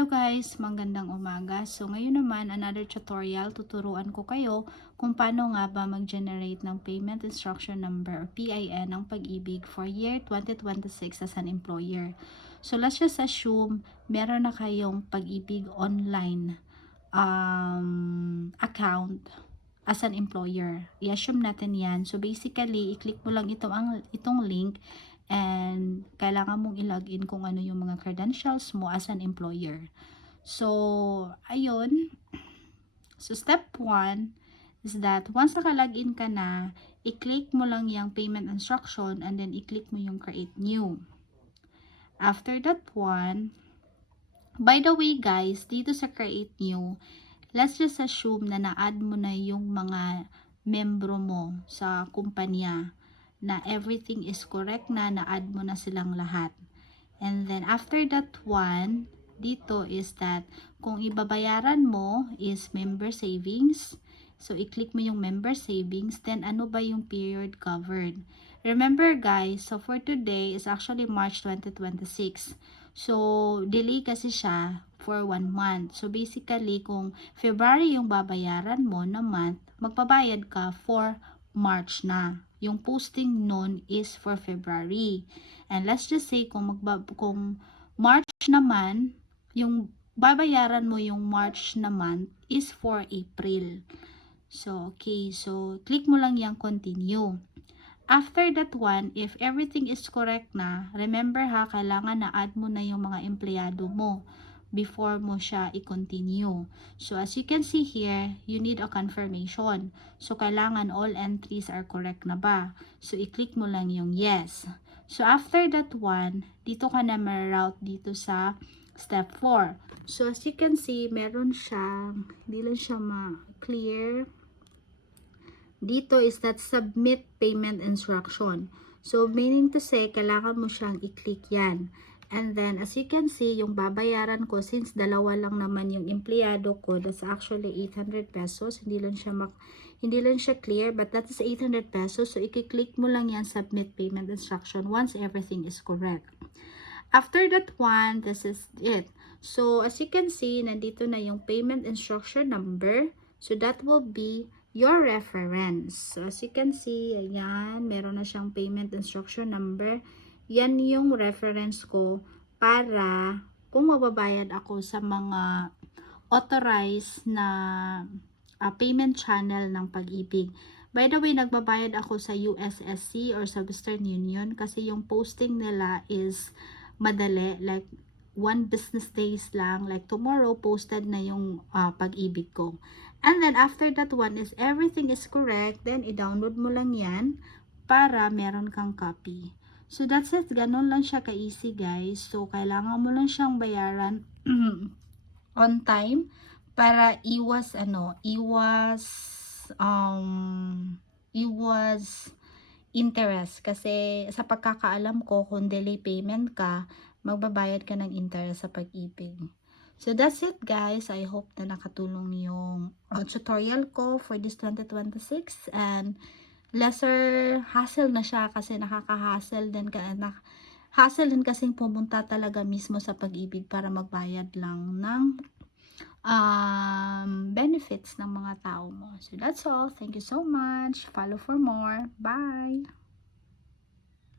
Hello guys, magandang umaga. So ngayon naman, another tutorial, tuturuan ko kayo kung paano nga ba mag-generate ng Payment Instruction Number or PIN ng Pag-ibig for year 2026 as an employer. So let's just assume meron na kayong Pag-ibig online account as an employer. I-assume natin yan. So basically, i-click mo lang itong link and kailangan mong i-login kung ano yung mga credentials mo as an employer. So, ayun. So, step 1 is that once naka-login ka na, i-click mo lang yung payment instruction and then i-click mo yung create new. After that one, by the way guys, dito sa create new, let's just assume na na-add mo na yung mga membro mo sa kumpanya, na everything is correct na-add mo na silang lahat. And then after that one, dito is that kung ibabayaran mo is member savings, so i-click mo yung member savings, then ano ba yung period covered. Remember guys, so for today is actually March 2026. So delay kasi siya for 1 month. So basically kung February yung babayaran mo na month, magbabayad ka for March na. Yung posting nun is for February. And let's just say kung March naman, yung babayaran mo yung March na month is for April. So, okay. So, click mo lang yung continue. After that one, if everything is correct na, remember ha, kailangan na-add mo na yung mga empleyado mo before mo siya i-continue. So, as you can see here, you need a confirmation. So, kailangan all entries are correct na ba? So, i-click mo lang yung yes. So, after that one, dito ka na ma-route dito sa step 4. So, as you can see, meron siya, hindi lang siya ma-clear. Dito is that submit payment instruction. So, meaning to say, kailangan mo siyang i-click yan. And then, as you can see, yung babayaran ko, since dalawa lang naman yung empleyado ko, that's actually 800 pesos. Hindi lang siya clear, but that is 800 pesos. So, i-click mo lang yan, submit payment instruction once everything is correct. After that one, this is it. So, as you can see, nandito na yung payment instruction number. So, that will be your reference. So, as you can see, ayan, meron na siyang payment instruction number. Yan yung reference ko para kung mababayad ako sa mga authorized na payment channel ng Pag-ibig. By the way, nagbabayad ako sa USSC or sa Western Union kasi yung posting nila is madali, like 1 business days lang, like tomorrow posted na yung Pag-ibig ko. And then after that one is everything is correct, then i-download mo lang yan para meron kang copy. So that's it, ganun lang siya ka-easy guys. So kailangan mo lang siyang bayaran on time para iwas interest. Kasi sa pagkakaalam ko, kung delay payment ka, magbabayad ka ng interest sa Pag-ibig. So that's it guys. I hope na nakatulong yung tutorial ko for this 2026 and lesser hassle na siya kasi nakaka-hassle din kasing pumunta talaga mismo sa Pag-ibig para magbayad lang ng benefits ng mga tao mo. So that's all. Thank you so much. Follow for more. Bye!